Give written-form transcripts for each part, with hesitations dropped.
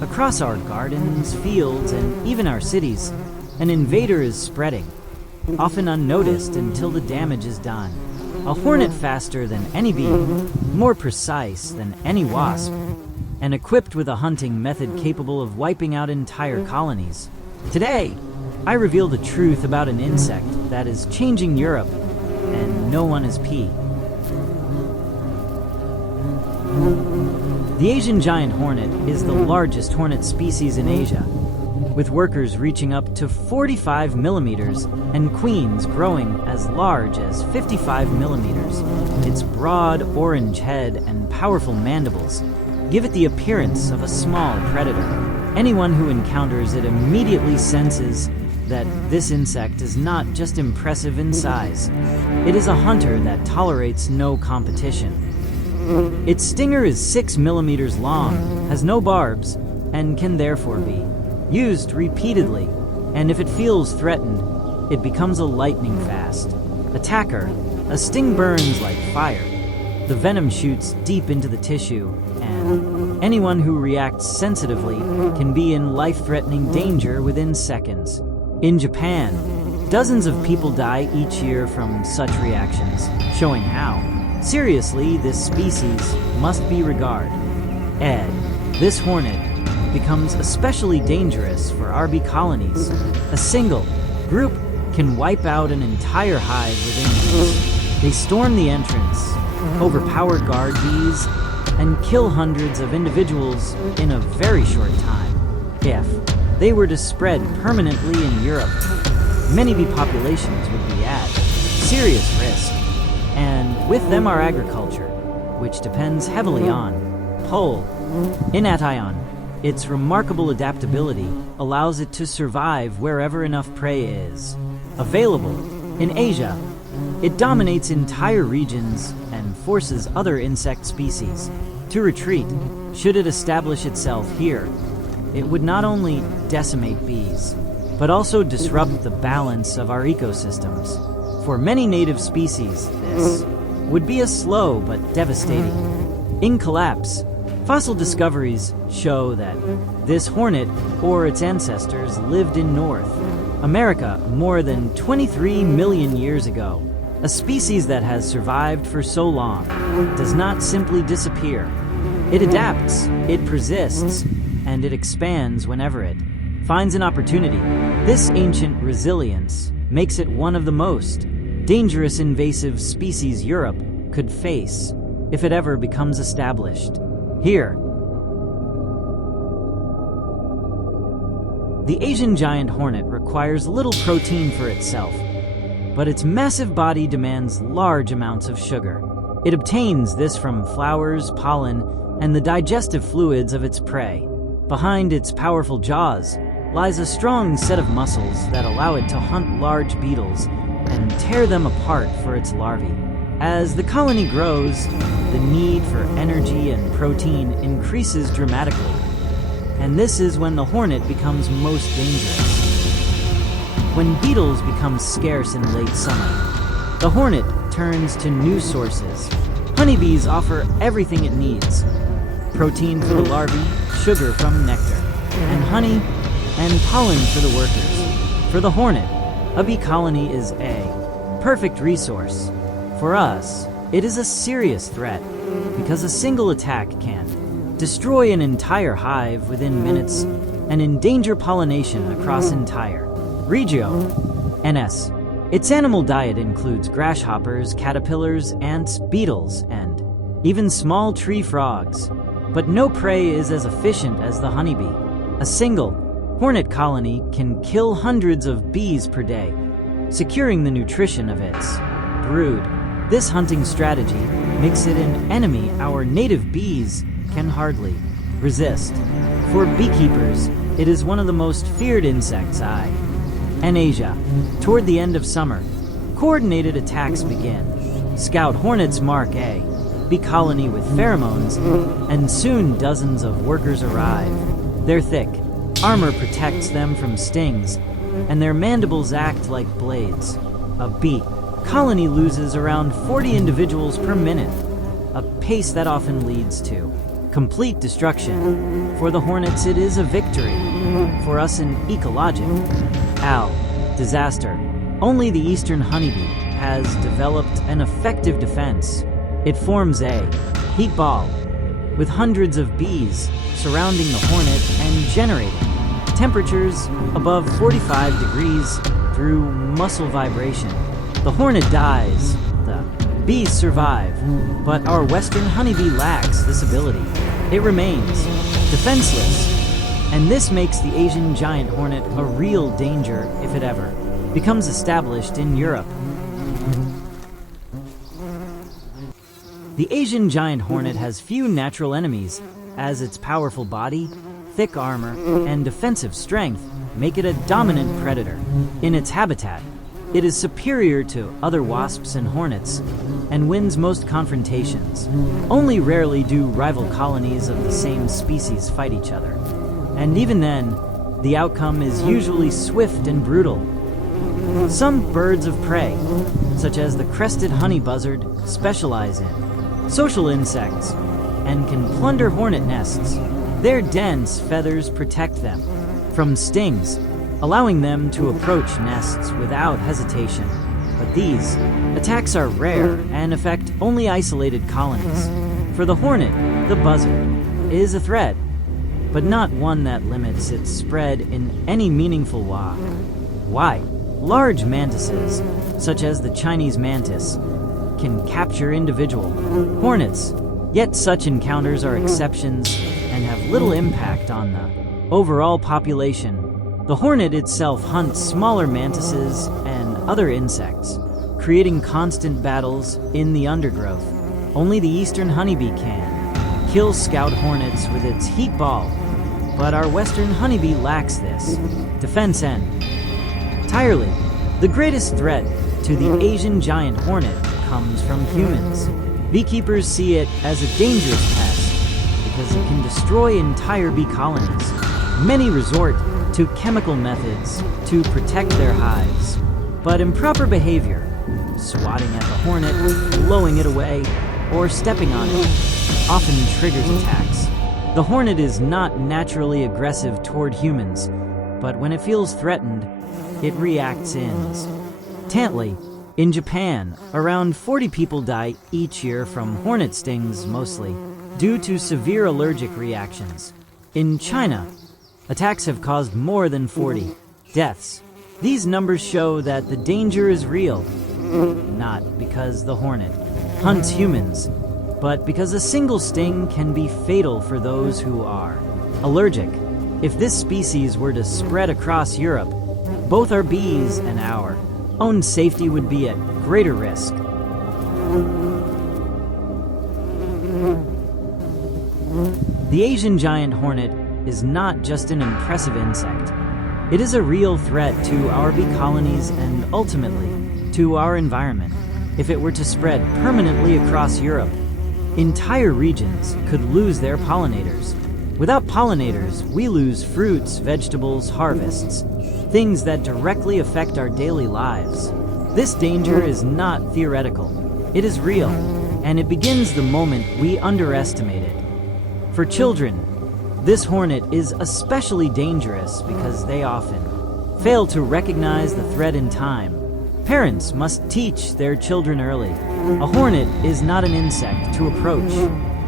Across our gardens, fields, and even our cities, an invader is spreading, often unnoticed until the damage is done. A hornet faster than any bee, more precise than any wasp, and equipped with a hunting method capable of wiping out entire colonies. Today, I reveal the truth about an insect that is changing Europe, and no one is P. The Asian giant hornet is the largest hornet species in Asia, with workers reaching up to 45 millimeters and queens growing as large as 55 millimeters. Its broad orange head and powerful mandibles give it the appearance of a small predator. Anyone who encounters it immediately senses that this insect is not just impressive in size. It is a hunter that tolerates no competition. Its stinger is 6 millimeters long, has no barbs, and can therefore be used repeatedly, and if it feels threatened, it becomes a lightning-fast attacker. A sting burns like fire. The venom shoots deep into the tissue, and anyone who reacts sensitively can be in life-threatening danger within seconds. In Japan, dozens of people die each year from such reactions, showing how seriously this species must be regarded. This hornet becomes especially dangerous for RB colonies. A single group can wipe out an entire hive within minutes. They storm the entrance, overpower guard bees, and kill hundreds of individuals in a very short time. If they were to spread permanently in Europe, many bee populations would be at serious risk. And with them our agriculture, which depends heavily on pollination. Its remarkable adaptability allows it to survive wherever enough prey is available. In Asia, it dominates entire regions and forces other insect species to retreat. Should it establish itself here, it would not only decimate bees, but also disrupt the balance of our ecosystems. For many native species, this would be a slow but devastating ink collapse. Fossil discoveries show that this hornet or its ancestors lived in North America more than 23 million years ago. A species that has survived for so long does not simply disappear. It adapts, it persists, and it expands whenever it finds an opportunity. This ancient resilience makes it one of the most dangerous invasive species Europe could face if it ever becomes established here. The Asian giant hornet requires little protein for itself, but its massive body demands large amounts of sugar. It obtains this from flowers, pollen, and the digestive fluids of its prey. Behind its powerful jaws lies a strong set of muscles that allow it to hunt large beetles and tear them apart for its larvae. As the colony grows, the need for energy and protein increases dramatically, and this is when the hornet becomes most dangerous. When beetles become scarce in late summer, the hornet turns to new sources. Honeybees offer everything it needs: protein for the larvae, sugar from nectar, and honey and pollen for the workers. For the hornet, a bee colony is a perfect resource. For us, it is a serious threat because a single attack can destroy an entire hive within minutes and endanger pollination across entire regions. Its animal diet includes grasshoppers, caterpillars, ants, beetles, and even small tree frogs. But no prey is as efficient as the honeybee. A single hornet colony can kill hundreds of bees per day, securing the nutrition of its brood. This hunting strategy makes it an enemy our native bees can hardly resist. For beekeepers, it is one of the most feared insects in Asia. Toward the end of summer, coordinated attacks begin. Scout hornets mark a bee colony with pheromones, and soon dozens of workers arrive. Their thick armor protects them from stings, and their mandibles act like blades. A bee colony loses around 40 individuals per minute, a pace that often leads to complete destruction. For the hornets, it is a victory. For us, an ecologic disaster. Only the eastern honeybee has developed an effective defense. It forms a heat ball with hundreds of bees surrounding the hornet and generating temperatures above 45 degrees through muscle vibration. The hornet dies, the bees survive, but our western honeybee lacks this ability. It remains defenseless, and this makes the Asian giant hornet a real danger if it ever becomes established in Europe. The Asian giant hornet has few natural enemies, as its powerful body, thick armor, and defensive strength make it a dominant predator. In its habitat, it is superior to other wasps and hornets, and wins most confrontations. Only rarely do rival colonies of the same species fight each other. And even then, the outcome is usually swift and brutal. Some birds of prey, such as the crested honey buzzard, specialize in social insects and can plunder hornet nests. Their dense feathers protect them from stings, allowing them to approach nests without hesitation. But these attacks are rare and affect only isolated colonies. For the hornet, the buzzard is a threat, but not one that limits its spread in any meaningful way. Why? Large mantises, such as the Chinese mantis, can capture individual hornets, yet such encounters are exceptions and have little impact on the overall population. The hornet itself hunts smaller mantises and other insects, creating constant battles in the undergrowth. Only the eastern honeybee can kill scout hornets with its heat ball, but our western honeybee lacks this defense entirely. The greatest threat to the Asian giant hornet comes from humans. Beekeepers see it as a dangerous pest because it can destroy entire bee colonies. Many resort to chemical methods to protect their hives, but improper behavior, swatting at the hornet, blowing it away, or stepping on it, often triggers attacks. The hornet is not naturally aggressive toward humans, but when it feels threatened, it reacts instantly. In Japan, around 40 people die each year from hornet stings, mostly due to severe allergic reactions. In China, attacks have caused more than 40 deaths. These numbers show that the danger is real, not because the hornet hunts humans, but because a single sting can be fatal for those who are allergic. If this species were to spread across Europe, both our bees and our own safety would be at greater risk. The Asian giant hornet is not just an impressive insect. It is a real threat to our bee colonies and ultimately to our environment. If it were to spread permanently across Europe, entire regions could lose their pollinators. Without pollinators, we lose fruits, vegetables, harvests, things that directly affect our daily lives. This danger is not theoretical. It is real, and it begins the moment we underestimate it. For children, this hornet is especially dangerous because they often fail to recognize the threat in time. Parents must teach their children early. A hornet is not an insect to approach,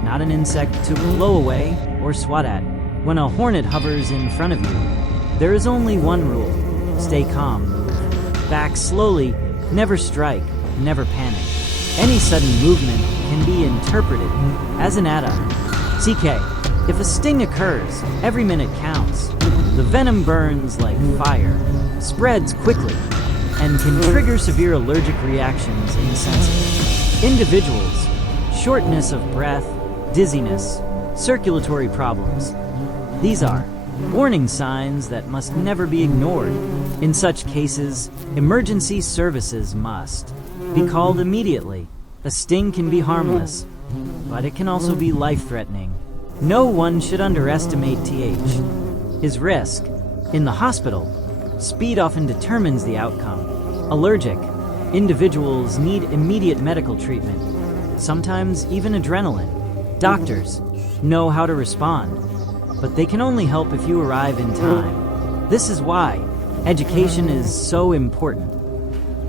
not an insect to blow away or swat at. When a hornet hovers in front of you, there is only one rule: stay calm, move back slowly, never strike, never panic. Any sudden movement can be interpreted as an attack. CK. If a sting occurs, every minute counts. The venom burns like fire, spreads quickly, and can trigger severe allergic reactions in sensitive individuals. Shortness of breath, dizziness, circulatory problems. These are warning signs that must never be ignored. In such cases, emergency services must be called immediately. A sting can be harmless, but it can also be life-threatening. No one should underestimate TH. is risk. In the hospital, speed often determines the outcome. Allergic, individuals need immediate medical treatment, sometimes even adrenaline. Doctors know how to respond, but they can only help if you arrive in time. This is why education is so important.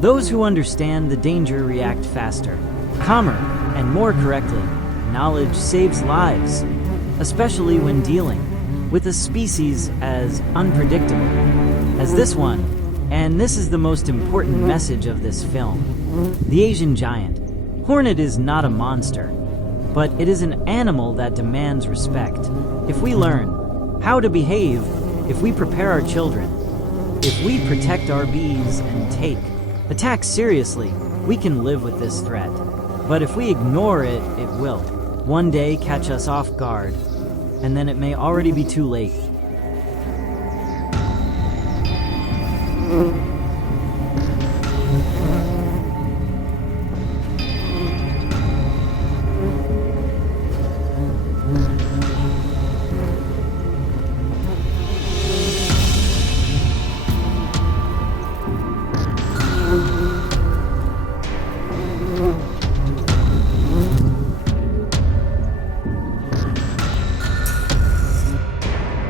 Those who understand the danger react faster, calmer, and more correctly. Knowledge saves lives, especially when dealing with a species as unpredictable as this one. And this is the most important message of this film. The Asian giant. Hornet is not a monster, but it is an animal that demands respect. If we learn how to behave, if we prepare our children, if we protect our bees and take attacks seriously, we can live with this threat. But if we ignore it, it will one day catch us off guard, and then it may already be too late.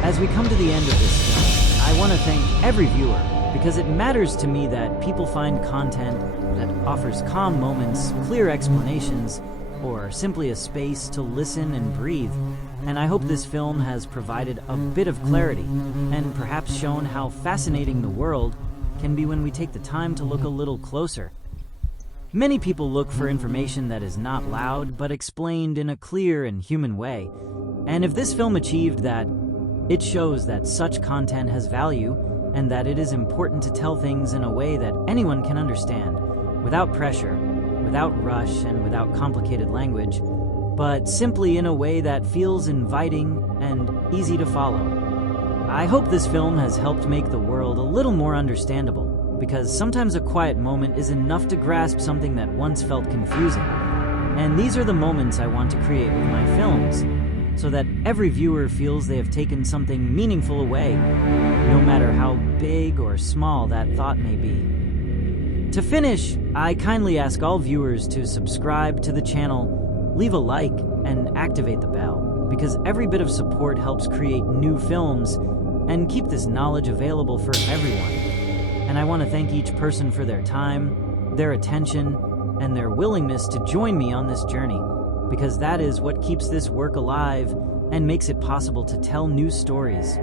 As we come to the end of this film, I want to thank every viewer, because it matters to me that people find content that offers calm moments, clear explanations, or simply a space to listen and breathe. And I hope this film has provided a bit of clarity and perhaps shown how fascinating the world can be when we take the time to look a little closer. Many people look for information that is not loud but explained in a clear and human way. And if this film achieved that, it shows that such content has value and that it is important to tell things in a way that anyone can understand, without pressure, without rush, and without complicated language, but simply in a way that feels inviting and easy to follow. I hope this film has helped make the world a little more understandable, because sometimes a quiet moment is enough to grasp something that once felt confusing. And these are the moments I want to create with my films, so that every viewer feels they have taken something meaningful away, no matter how big or small that thought may be. To finish, I kindly ask all viewers to subscribe to the channel, leave a like, and activate the bell, because every bit of support helps create new films and keep this knowledge available for everyone. And I want to thank each person for their time, their attention, and their willingness to join me on this journey, because that is what keeps this work alive and makes it possible to tell new stories.